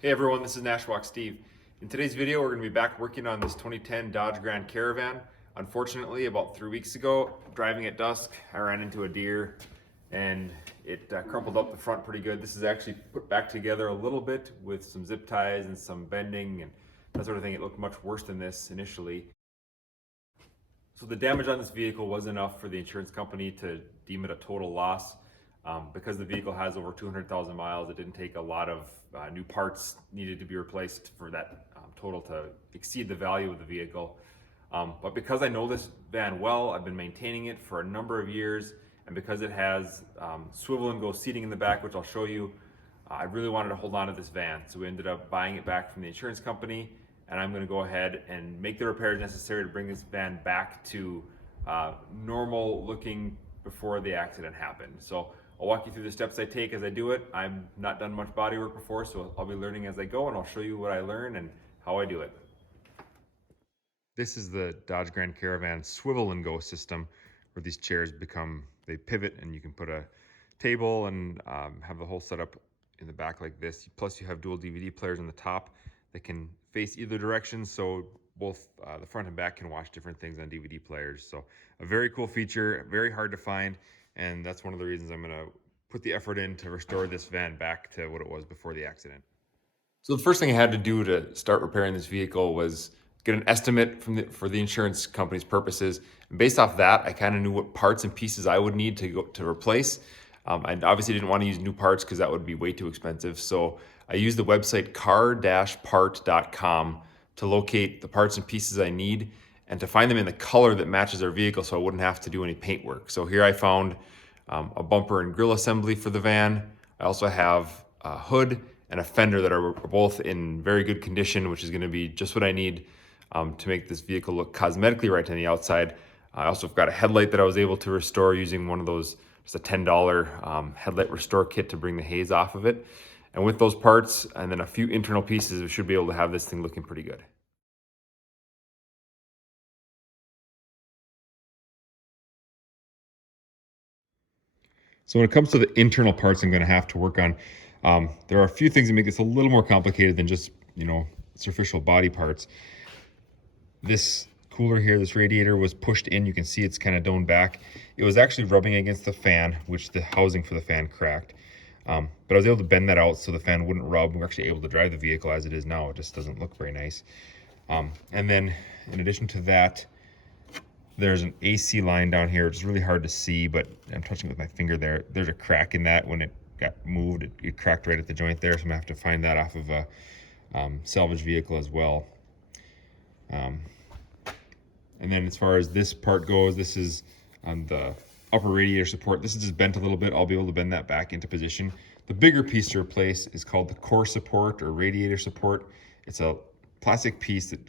Hey everyone, this is Nashwauk Steve. In today's video, we're going to be back working on this 2010 Dodge Grand Caravan. Unfortunately, about 3 weeks ago, driving at dusk, I ran into a deer and it crumpled up the front pretty good. This is actually put back together a little bit with some zip ties and some bending and that sort of thing. It looked much worse than this initially. So the damage on this vehicle was enough for the insurance company to deem it a total loss. Because the vehicle has over 200,000 miles, it didn't take a lot of new parts needed to be replaced for that total to exceed the value of the vehicle. But because I know this van well, I've been maintaining it for a number of years, and because it has swivel and go seating in the back, which I'll show you, I really wanted to hold on to this van. So we ended up buying it back from the insurance company, and I'm going to go ahead and make the repairs necessary to bring this van back to normal looking before the accident happened. So I'll walk you through the steps I take as I do it. I've not done much body work before, so I'll be learning as I go, and I'll show you what I learn and how I do it. This is the Dodge Grand Caravan swivel and go system, where these chairs they pivot, and you can put a table and have the whole setup in the back like this. Plus you have dual DVD players on the top that can face either direction, so both the front and back can watch different things on DVD players. So a very cool feature, very hard to find, and that's one of the reasons I'm gonna put the effort in to restore this van back to what it was before the accident. So the first thing I had to do to start repairing this vehicle was get an estimate for the insurance company's purposes. And based off that, I kind of knew what parts and pieces I would need to replace. I obviously didn't want to use new parts because that would be way too expensive. So I used the website car-part.com to locate the parts and pieces I need and to find them in the color that matches our vehicle so I wouldn't have to do any paint work. So here I found a bumper and grille assembly for the van. I also have a hood and a fender that are both in very good condition, which is going to be just what I need to make this vehicle look cosmetically right on the outside. I also have got a headlight that I was able to restore using one of those, just a $10 headlight restore kit to bring the haze off of it. And with those parts and then a few internal pieces, we should be able to have this thing looking pretty good. So when it comes to the internal parts I'm going to have to work on, there are a few things that make this a little more complicated than just, superficial body parts. This cooler here, this radiator was pushed in. You can see it's kind of domed back. It was actually rubbing against the fan, which the housing for the fan cracked. But I was able to bend that out so the fan wouldn't rub. We're actually able to drive the vehicle as it is now. It just doesn't look very nice. And then in addition to that, there's an AC line down here. It's really hard to see, but I'm touching with my finger there. There's a crack in that. When it got moved, it cracked right at the joint there. So I'm gonna have to find that off of a salvage vehicle as well. And then as far as this part goes, this is on the upper radiator support. This is just bent a little bit. I'll be able to bend that back into position. The bigger piece to replace is called the core support or radiator support. It's a plastic piece that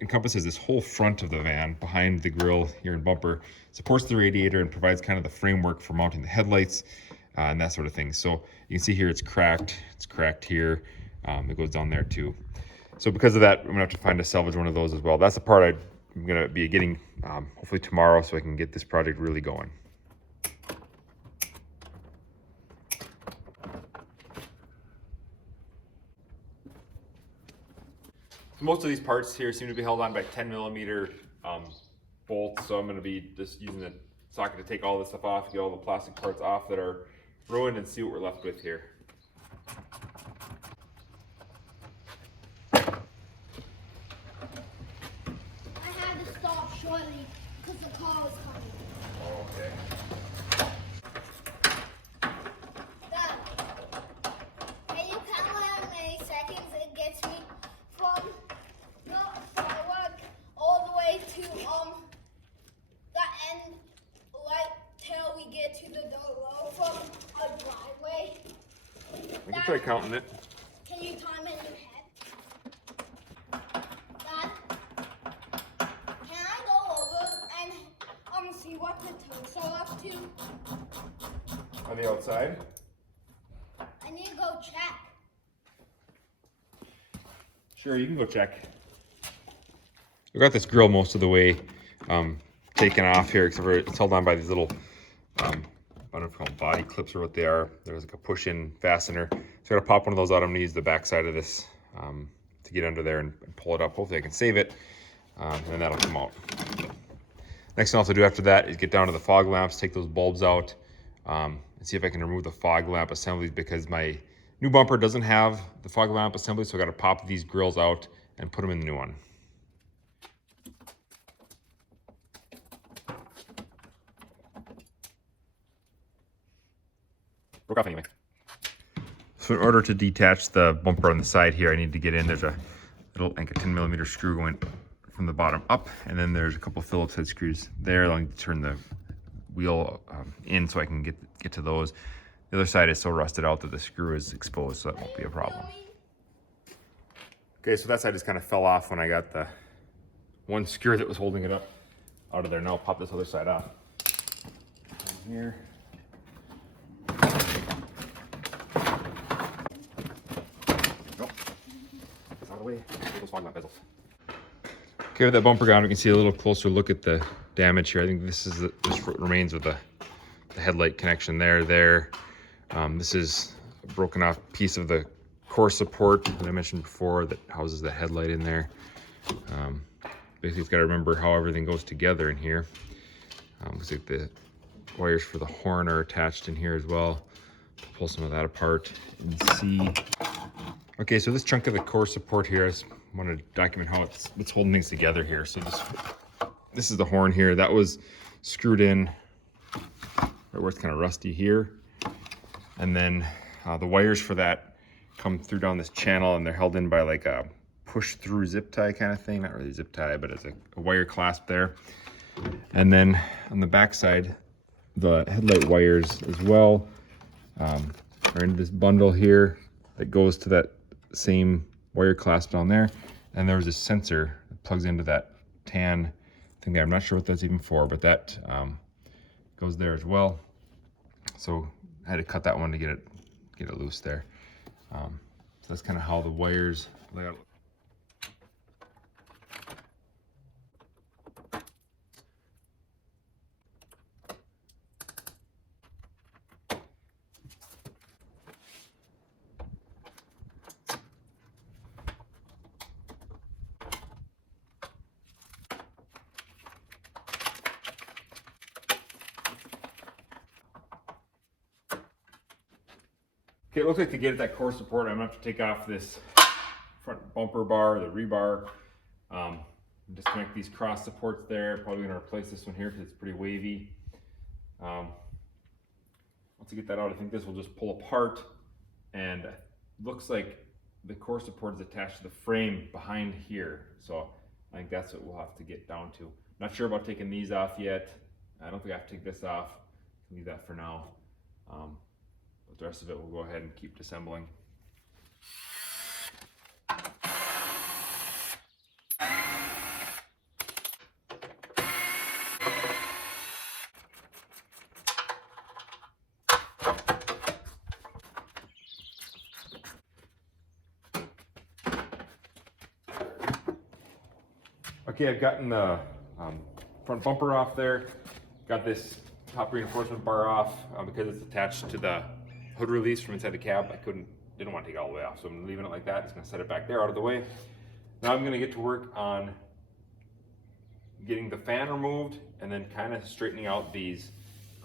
encompasses this whole front of the van behind the grille here and bumper, supports the radiator and provides kind of the framework for mounting the headlights and that sort of thing. So you can see here it's cracked here. It goes down there too. So because of that, I'm gonna have to find a salvage one of those as well. That's the part I'm gonna be getting hopefully tomorrow so I can get this project really going. Most of these parts here seem to be held on by 10mm bolts, so I'm going to be just using the socket to take all this stuff off, get all the plastic parts off that are ruined, and see what we're left with here. I had to stop shortly because the car was coming. Oh, okay. Dad, can you count how many seconds it gets me from the firework all the way to the end, like till we get to the road from our driveway? I can try counting it. Can you time it in your head? Dad, can I go over and see what the toes are up to? On the outside? I need to go check. Sure, you can go check. I got this grill most of the way taken off here, except for it's held on by these little, I don't know if you call them body clips or what they are. There's like a push-in fastener. So I gotta pop one of those out. I'm gonna use the back side of this to get under there and pull it up. Hopefully I can save it, and then that'll come out. Next thing I'll have to do after that is get down to the fog lamps, take those bulbs out, and see if I can remove the fog lamp assemblies, because my new bumper doesn't have the fog lamp assembly, so I got to pop these grills out and put them in the new one. Broke off anyway. So in order to detach the bumper on the side here, I need to get in. There's a little, I think, a 10mm screw going from the bottom up, and then there's a couple Phillips head screws there. I'll need to turn the wheel in so I can get to those. The other side is so rusted out that the screw is exposed, so that won't be a problem. Okay, so that side just kind of fell off when I got the one screw that was holding it up out of there. Now I'll pop this other side off. Down here. Okay, with that bumper gone, we can see a little closer look at the damage here. I think this is this remains with the headlight connection there. This is a broken off piece of the core support that I mentioned before that houses the headlight in there. Basically, you've got to remember how everything goes together in here. Looks like the wires for the horn are attached in here as well. Pull some of that apart and see. Okay, so this chunk of the core support here, I just want to document how it's holding things together here. So this is the horn here. That was screwed in right where it's kind of rusty here. And then the wires for that come through down this channel, and they're held in by like a push-through zip tie kind of thing. Not really zip tie, but it's a wire clasp there. And then on the back side, the headlight wires as well are in this bundle here that goes to that same wire clasp down there. And there was a sensor that plugs into that tan thing there. I'm not sure what that's even for, but that goes there as well. So I had to cut that one to get it loose there. So that's kind of how the wires lay out. Okay, it looks like to get at that core support, I'm gonna have to take off this front bumper bar, the rebar, disconnect these cross supports there. Probably gonna replace this one here because it's pretty wavy. Once I get that out, I think this will just pull apart, and it looks like the core support is attached to the frame behind here. So I think that's what we'll have to get down to. Not sure about taking these off yet. I don't think I have to take this off. Leave that for now. But the rest of it we'll go ahead and keep disassembling. Okay, I've gotten the front bumper off there. Got this top reinforcement bar off because it's attached to the hood release from inside the cab. Didn't want to take it all the way off, so I'm leaving it like that. Just gonna set it back there out of the way. Now I'm gonna get to work on getting the fan removed and then kind of straightening out these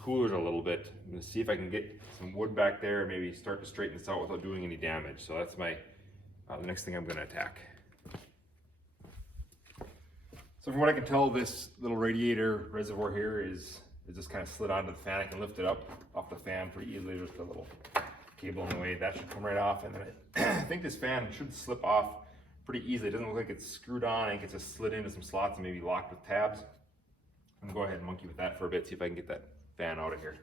coolers a little bit. I'm gonna see if I can get some wood back there, maybe start to straighten this out without doing any damage. So that's my the next thing I'm gonna attack. So from what I can tell, this little radiator reservoir here is just kind of slid onto the fan. I can lift it up off the fan pretty easily. There's a little cable in the way. That should come right off. And then I think this fan should slip off pretty easily. It doesn't look like it's screwed on. I think it's just slid into some slots and maybe locked with tabs. I'm gonna go ahead and monkey with that for a bit, see if I can get that fan out of here.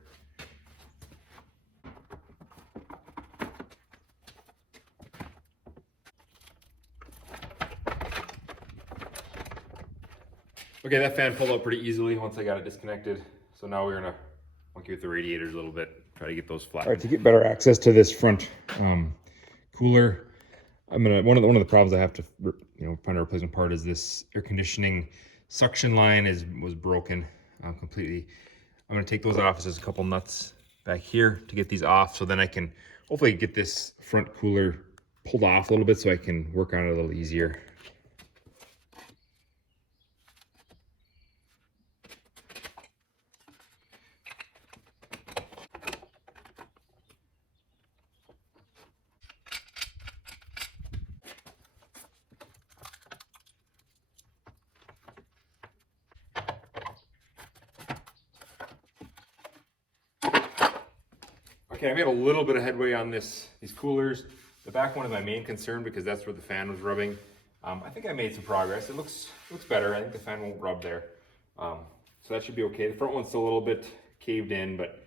Okay, that fan pulled out pretty easily once I got it disconnected. So now we're gonna monkey with the radiators a little bit, try to get those flat. All right, to get better access to this front cooler, one of the problems I have to find a replacement part is this air conditioning suction line was broken completely. I'm gonna take those off. There's a couple nuts back here to get these off, so then I can hopefully get this front cooler pulled off a little bit so I can work on it a little easier. Okay, I made a little bit of headway on these coolers. The back one is my main concern because that's where the fan was rubbing. I think I made some progress. It looks better. I think the fan won't rub there. So that should be okay. The front one's still a little bit caved in, but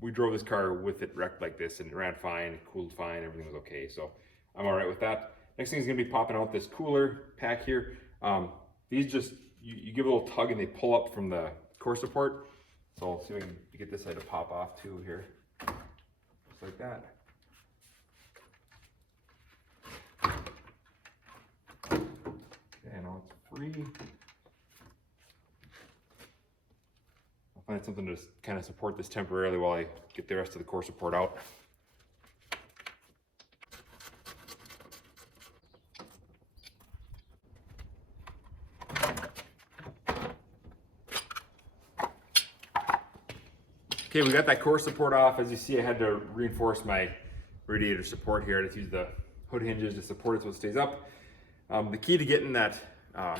we drove this car with it wrecked like this and it ran fine, cooled fine, everything was okay. So I'm all right with that. Next thing is gonna be popping out this cooler pack here. These just, you give a little tug and they pull up from the core support. So I'll see if we can get this side to pop off too here. Just like that. Okay, now it's free. I'll find something to kind of support this temporarily while I get the rest of the core support out. Okay, we got that core support off. As you see, I had to reinforce my radiator support here. I just use the hood hinges to support it so it stays up. The key to getting that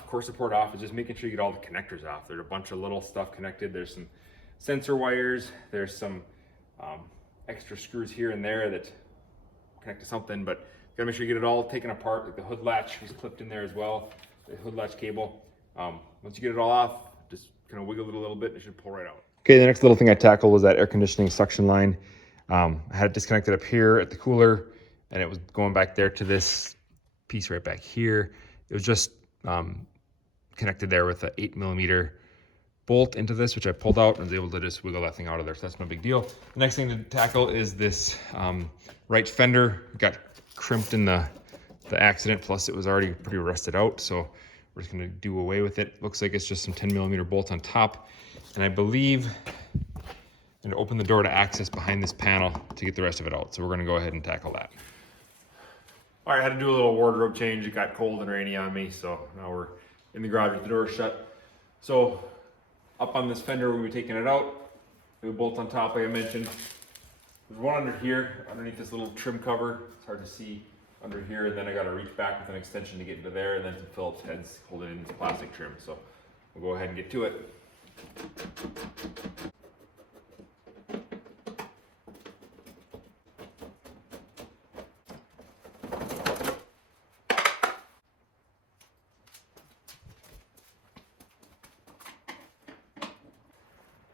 core support off is just making sure you get all the connectors off. There's a bunch of little stuff connected. There's some sensor wires. There's some extra screws here and there that connect to something, but you gotta make sure you get it all taken apart. Like the hood latch is clipped in there as well, the hood latch cable. Once you get it all off, just kind of wiggle it a little bit and it should pull right out. Okay, the next little thing I tackled was that air conditioning suction line. I had it disconnected up here at the cooler and it was going back there to this piece right back here. It was just connected there with an 8mm bolt into this, which I pulled out and was able to just wiggle that thing out of there. So that's no big deal. The next thing to tackle is this right fender. It got crimped in the accident, plus it was already pretty rusted out. So we're just gonna do away with it. Looks like it's just some 10mm bolts on top. And I believe I'm gonna open the door to access behind this panel to get the rest of it out. So we're gonna go ahead and tackle that. All right, I had to do a little wardrobe change. It got cold and rainy on me, so now we're in the garage with the door shut. So up on this fender, we'll be taking it out. We have bolts on top, like I mentioned. There's one under here, underneath this little trim cover. It's hard to see under here, and then I gotta reach back with an extension to get into there, and then some Phillips heads holding in this plastic trim. So we'll go ahead and get to it.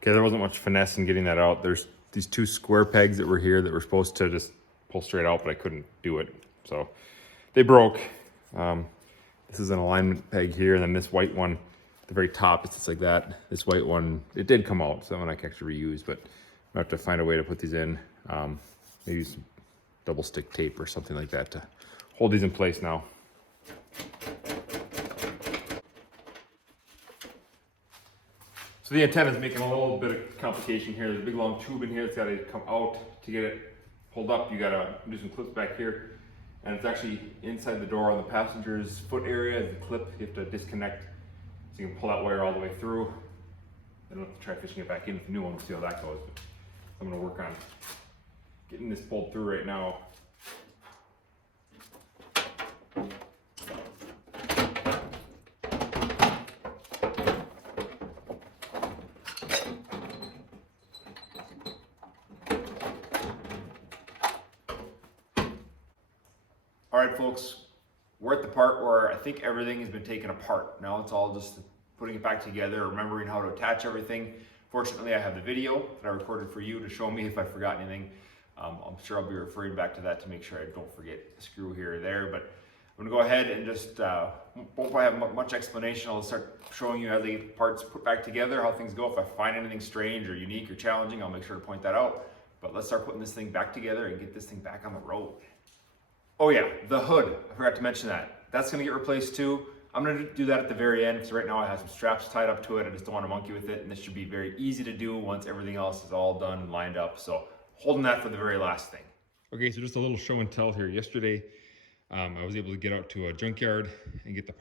Okay, there wasn't much finesse in getting that out. There's these two square pegs that were here that were supposed to just pull straight out, but I couldn't do it. So they broke. This is an alignment peg here, and then this white one, the very top, it's just like that. This white one, it did come out, so that one I can actually reuse, but I have to find a way to put these in. Maybe some double stick tape or something like that to hold these in place now. So the antenna is making a little bit of complication here. There's a big long tube in here that's got to come out. To get it pulled up, you got to do some clips back here. And it's actually inside the door on the passenger's foot area. The clip, you have to disconnect so you can pull that wire all the way through. I don't have to try fishing it back in with the new one to see how that goes. But I'm going to work on getting this pulled through right now. All right, folks, we're at the part where I think everything has been taken apart. Now it's all just putting it back together, remembering how to attach everything. Fortunately, I have the video that I recorded for you to show me if I forgot anything. I'm sure I'll be referring back to that to make sure I don't forget a screw here or there, but I'm gonna go ahead and just, won't probably have much explanation. I'll start showing you how the parts put back together, how things go. If I find anything strange or unique or challenging, I'll make sure to point that out. But let's start putting this thing back together and get this thing back on the road. Oh yeah, the hood, I forgot to mention that. That's gonna get replaced too. I'm gonna do that at the very end because right now I have some straps tied up to it. I just don't wanna monkey with it, and this should be very easy to do once everything else is all done and lined up. So holding that for the very last thing. Okay, so just a little show and tell here. Yesterday, I was able to get out to a junkyard and get the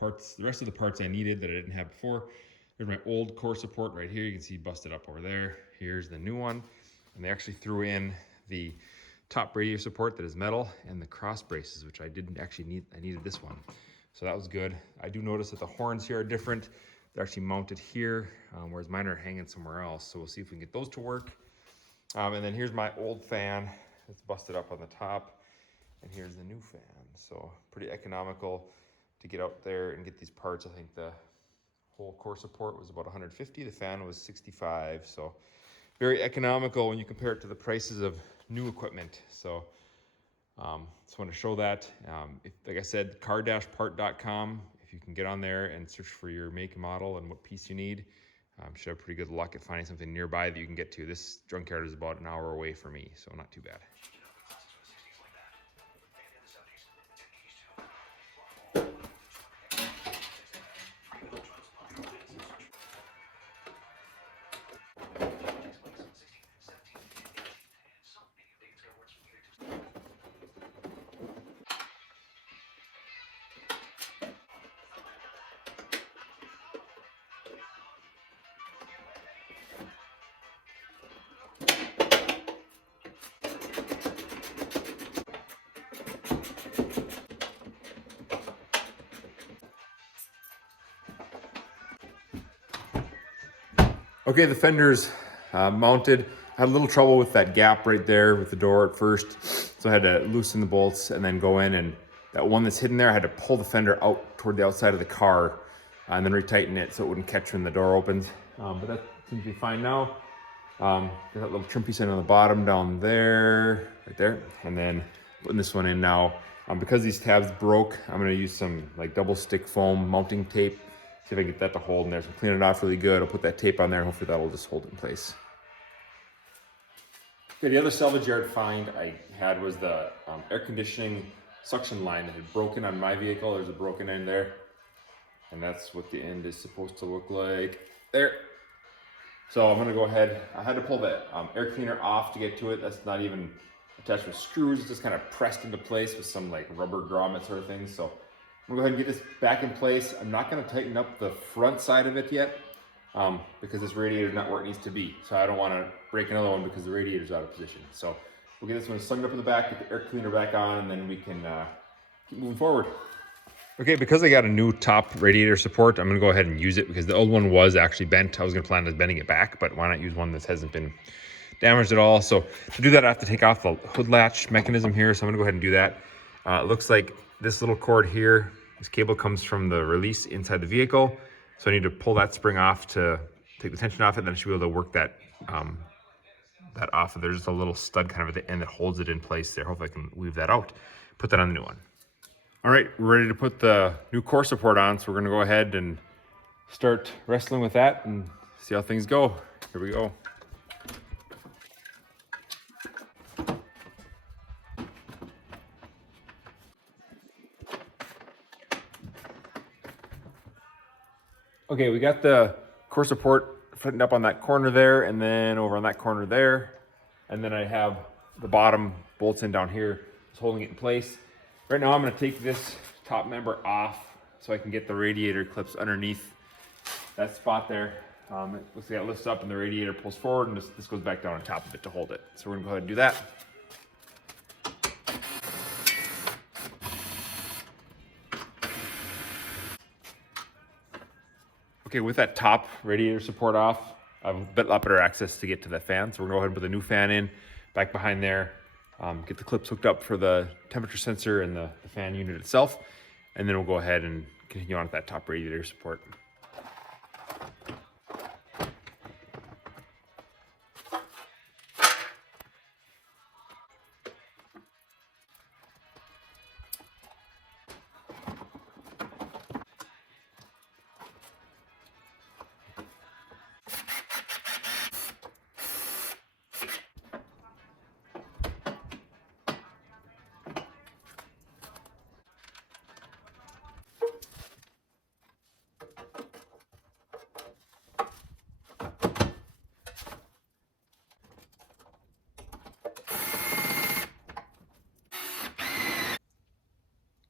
rest of the parts I needed that I didn't have before. Here's my old core support right here. You can see busted up over there. Here's the new one. And they actually threw in the top radiator support that is metal and the cross braces, which I didn't actually need. I needed this one. So that was good. I do notice that the horns here are different. They're actually mounted here, whereas mine are hanging somewhere else. So we'll see if we can get those to work. And then here's my old fan. It's busted up on the top. And here's the new fan. So pretty economical to get out there and get these parts. I think the whole core support was about 150. The fan was 65. So very economical when you compare it to the prices of new equipment. So just want to show that. Like I said, car-part.com. If you can get on there and search for your make and model and what piece you need, should have pretty good luck at finding something nearby that you can get to. This junkyard is about an hour away from me, so not too bad. Okay, the fender's mounted. I had a little trouble with that gap right there with the door at first. So I had to loosen the bolts and then go in, and that one that's hidden there, I had to pull the fender out toward the outside of the car and then retighten it so it wouldn't catch when the door opens. But that seems to be fine now. Got that little trim piece in on the bottom down there, right there. And then putting this one in now. Because these tabs broke, I'm gonna use some like double stick foam mounting tape. See if I can get that to hold in there. So clean it off really good. I'll put that tape on there. Hopefully that'll just hold it in place. Okay, the other salvage yard find I had was the air conditioning suction line that had broken on my vehicle. There's a broken end there. And that's what the end is supposed to look like. There. So I'm gonna go ahead. I had to pull the air cleaner off to get to it. That's not even attached with screws. It's just kind of pressed into place with some like rubber grommet sort of thing. So I'm gonna go ahead and get this back in place. I'm not gonna tighten up the front side of it yet because this radiator is not where it needs to be. So I don't wanna break another one because the radiator's out of position. So we'll get this one slung up in the back, get the air cleaner back on, and then we can keep moving forward. Okay, because I got a new top radiator support, I'm gonna go ahead and use it because the old one was actually bent. I was gonna plan on bending it back, but why not use one that hasn't been damaged at all? So to do that, I have to take off the hood latch mechanism here. So I'm gonna go ahead and do that. It looks like this little cord here, this cable comes from the release inside the vehicle. So I need to pull that spring off to take the tension off it, and then I should be able to work that that off. There's just a little stud kind of at the end that holds it in place there. Hopefully I can weave that out, put that on the new one. All right, we're ready to put the new core support on. So we're gonna go ahead and start wrestling with that and see how things go. Here we go. Okay, we got the core support fitting up on that corner there, and then over on that corner there. And then I have the bottom bolts in down here, just holding it in place. Right now I'm gonna take this top member off so I can get the radiator clips underneath that spot there. It looks like it lifts up and the radiator pulls forward, and this goes back down on top of it to hold it. So we're gonna go ahead and do that. Okay, with that top radiator support off, I have a bit better access to get to the fan. So we're gonna go ahead and put the new fan in, back behind there, get the clips hooked up for the temperature sensor and the fan unit itself. And then we'll go ahead and continue on with that top radiator support.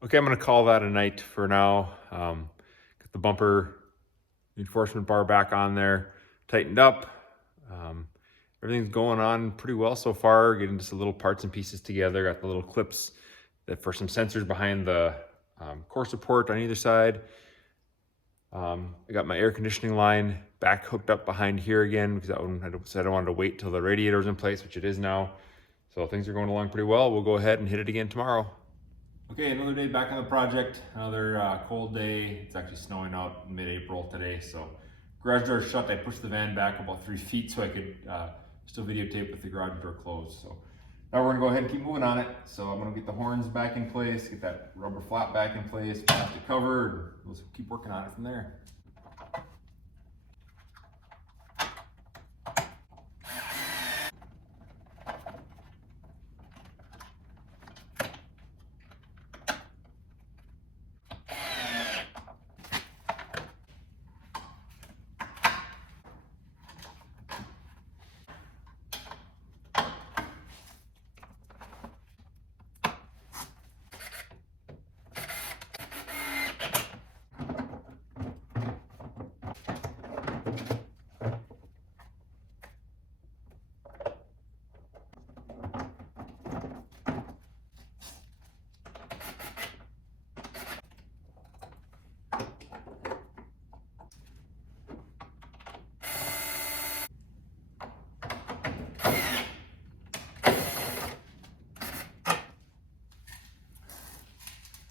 Okay, I'm gonna call that a night for now. Got the bumper reinforcement bar back on there, tightened up. Everything's going on pretty well so far, getting just the little parts and pieces together. Got the little clips that for some sensors behind the core support on either side. I got my air conditioning line back hooked up behind here again because that one I said I wanted to wait till the radiator was in place, which it is now. So things are going along pretty well. We'll go ahead and hit it again tomorrow. Okay, another day back on the project. Another cold day. It's actually snowing out in mid-April today, so garage door is shut. I pushed the van back about 3 feet so I could still videotape with the garage door closed. So now we're gonna go ahead and keep moving on it. So I'm gonna get the horns back in place, get that rubber flap back in place, plastic cover, and we'll keep working on it from there.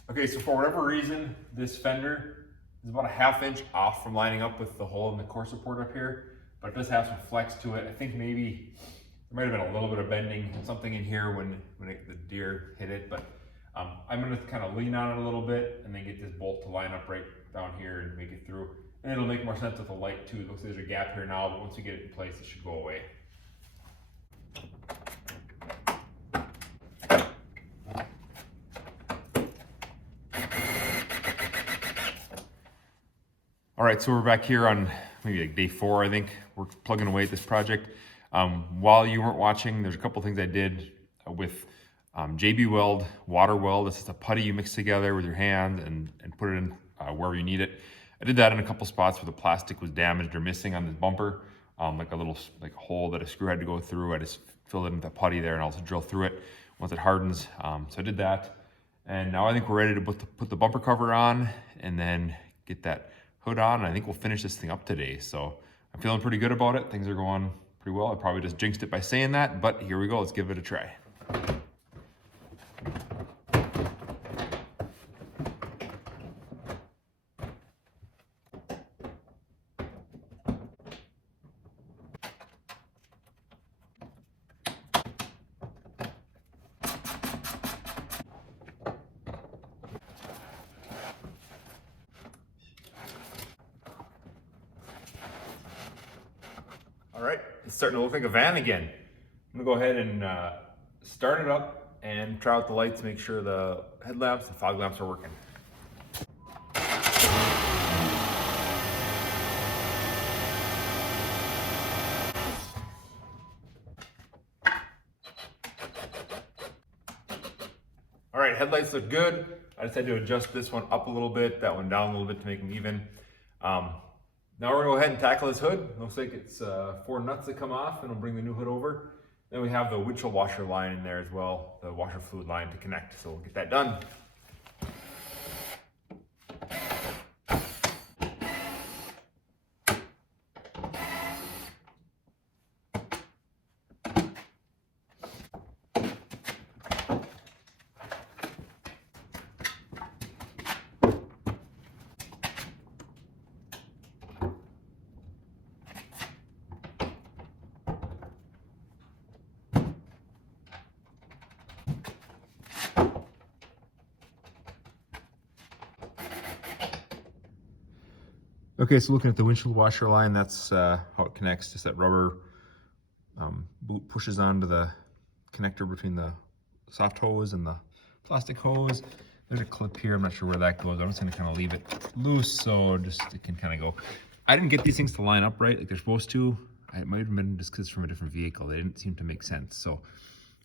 Okay, so for whatever reason, this fender is about a 1/2 inch off from lining up with the hole in the core support up here, but it does have some flex to it. I think maybe there might have been a little bit of bending, something in here when the deer hit it, but I'm gonna kind of lean on it a little bit and then get this bolt to line up right down here and make it through. And it'll make more sense with the light too. It looks like there's a gap here now, but once we get it in place, it should go away. All right, so we're back here on maybe like day 4, I think. We're plugging away at this project. While you weren't watching, there's a couple things I did with JB Weld, water weld. This is a putty you mix together with your hand and put it in wherever you need it. I did that in a couple spots where the plastic was damaged or missing on this bumper, like a little hole that a screw had to go through. I just filled it in with that putty there and also drill through it once it hardens. So I did that. And now I think we're ready to put the bumper cover on and then get that hood on. And I think we'll finish this thing up today. So I'm feeling pretty good about it. Things are going pretty well. I probably just jinxed it by saying that, but here we go. Let's give it a try. All right, it's starting to look like a van again. I'm gonna go ahead and start it up and try out the lights, make sure the headlamps, the fog lamps are working. All right, headlights look good. I just had to adjust this one up a little bit, that one down a little bit to make them even. Now we're gonna go ahead and tackle this hood. Looks like it's 4 nuts that come off and we'll bring the new hood over. Then we have the windshield washer line in there as well, the washer fluid line to connect. So we'll get that done. Okay, so looking at the windshield washer line, that's how it connects. Just that rubber boot pushes onto the connector between the soft hose and the plastic hose. There's a clip here, I'm not sure where that goes. I'm just gonna kind of leave it loose so just it can kind of go. I didn't get these things to line up right like they're supposed to. It might have been just because it's from a different vehicle. They didn't seem to make sense. So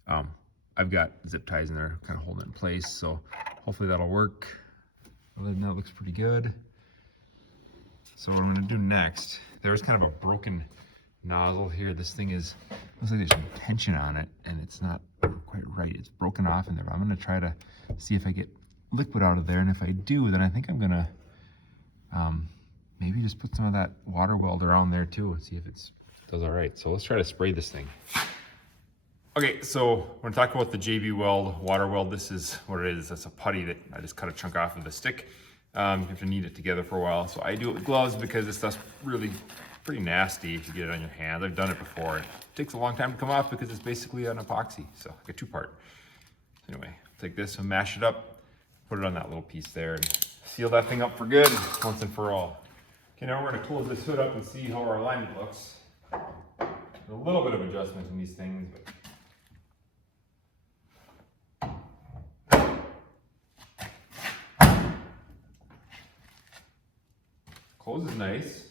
I've got zip ties in there kind of holding it in place. So hopefully that'll work. Other than that, looks pretty good. So what I'm gonna do next, there's kind of a broken nozzle here. This thing looks like there's some tension on it and it's not quite right. It's broken off in there, but I'm gonna try to see if I get liquid out of there. And if I do, then I think I'm gonna maybe just put some of that water weld around there too and see if it does all right. So let's try to spray this thing. Okay, so when I talk about the JB Weld, water weld, this is what it is. That's a putty that I just cut a chunk off of the stick. You have to knead it together for a while. So I do it with gloves because this stuff's really pretty nasty if you get it on your hands. I've done it before. It takes a long time to come off because it's basically an epoxy, so like a two-part. Anyway, take this and mash it up, put it on that little piece there, and seal that thing up for good once and for all. Okay, now we're gonna close this hood up and see how our alignment looks. A little bit of adjustment in these things, but closes nice.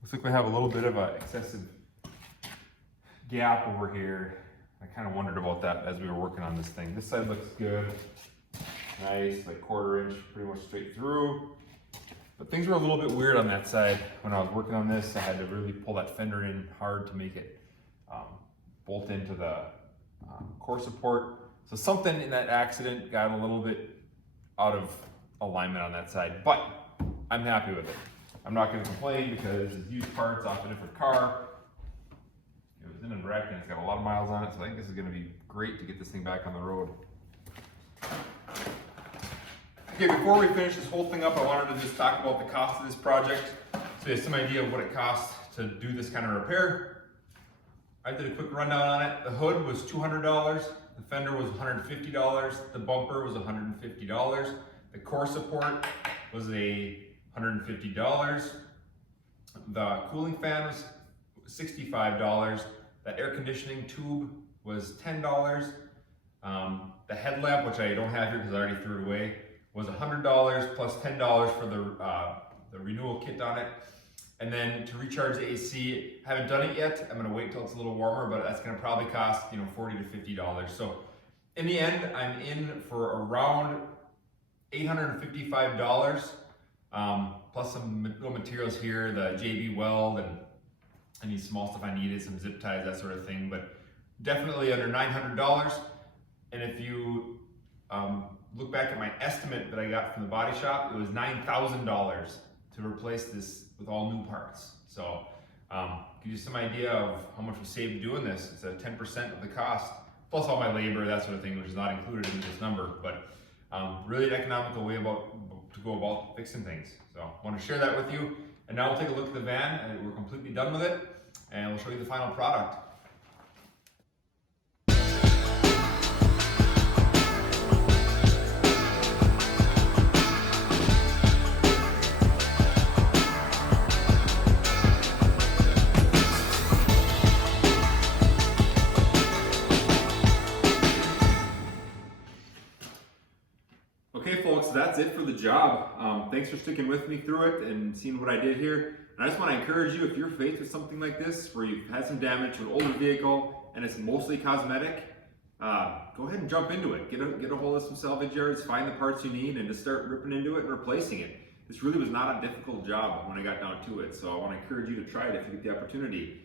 Looks like we have a little bit of an excessive gap over here. I kind of wondered about that as we were working on this thing. This side looks good. Nice, like 1/4 inch, pretty much straight through. But things were a little bit weird on that side. When I was working on this, I had to really pull that fender in hard to make it bolt into the core support. So something in that accident got a little bit out of alignment on that side, but I'm happy with it. I'm not going to complain because it's used parts off a different car. It was in a wreck and it's got a lot of miles on it, so I think this is going to be great to get this thing back on the road. Okay, before we finish this whole thing up, I wanted to just talk about the cost of this project so you have some idea of what it costs to do this kind of repair. I did a quick rundown on it. The hood was $200, the fender was $150, the bumper was $150, the core support was $150, the cooling fan was $65, the air conditioning tube was $10, the headlamp, which I don't have here because I already threw it away, was $100 plus $10 for the renewal kit on it. And then to recharge the AC, I haven't done it yet. I'm gonna wait till it's a little warmer, but that's gonna probably cost $40 to $50. So in the end, I'm in for around $855, plus some little materials here, the JB Weld and any small stuff I needed, some zip ties, that sort of thing, but definitely under $900. And if you look back at my estimate that I got from the body shop, it was $9,000 to replace this with all new parts. So give you some idea of how much we saved doing this. It's a 10% of the cost, plus all my labor, that sort of thing, which is not included in this number, but really an economical way to go about fixing things. So I want to share that with you. And now we'll take a look at the van, and we're completely done with it, and we'll show you the final product. Okay folks, that's it for the job. Thanks for sticking with me through it and seeing what I did here. And I just want to encourage you, if you're faced with something like this, where you've had some damage to an older vehicle and it's mostly cosmetic, go ahead and jump into it. Get a hold of some salvage yards, find the parts you need, and just start ripping into it and replacing it. This really was not a difficult job when I got down to it, so I want to encourage you to try it if you get the opportunity.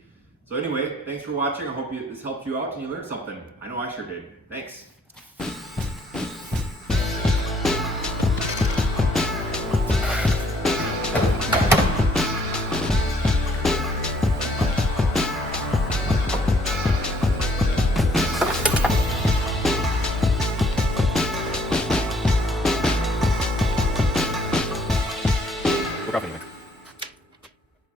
So anyway, thanks for watching. I hope this helped you out and you learned something. I know I sure did. Thanks.